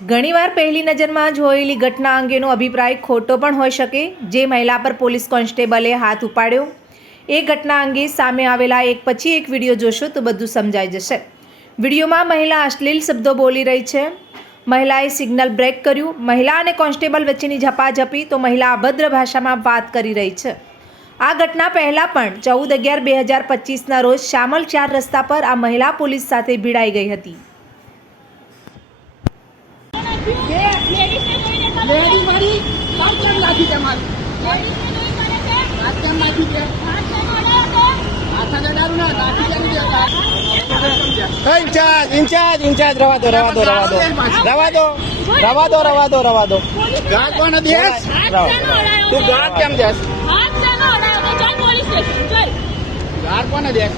ઘણીવાર પહેલી નજરમાં જોયેલી ઘટના અંગેનો અભિપ્રાય ખોટો પણ હોઈ શકે। જે મહિલા પર પોલીસ કોન્સ્ટેબલે હાથ ઉપાડ્યો એ ઘટના અંગે સામે આવેલા એક પછી એક વિડીયો જોશો તો બધું સમજાઈ જશે। વિડીયોમાં મહિલા અશ્લીલ શબ્દો બોલી રહી છે। મહિલાએ સિગ્નલ બ્રેક કર્યું। મહિલા અને કોન્સ્ટેબલ વચ્ચેની ઝપાઝપી તો મહિલા અભદ્ર ભાષામાં વાત કરી રહી છે। આ ઘટના પહેલાં પણ 14/11/2025ના રોજ શામલ 4 રસ્તા પર આ મહિલા પોલીસ સાથે ભીડાઈ ગઈ હતી। इंचार्ज रवा दो गार्ड कोण देस तू गार्ड केम देस गार्ड कोण देस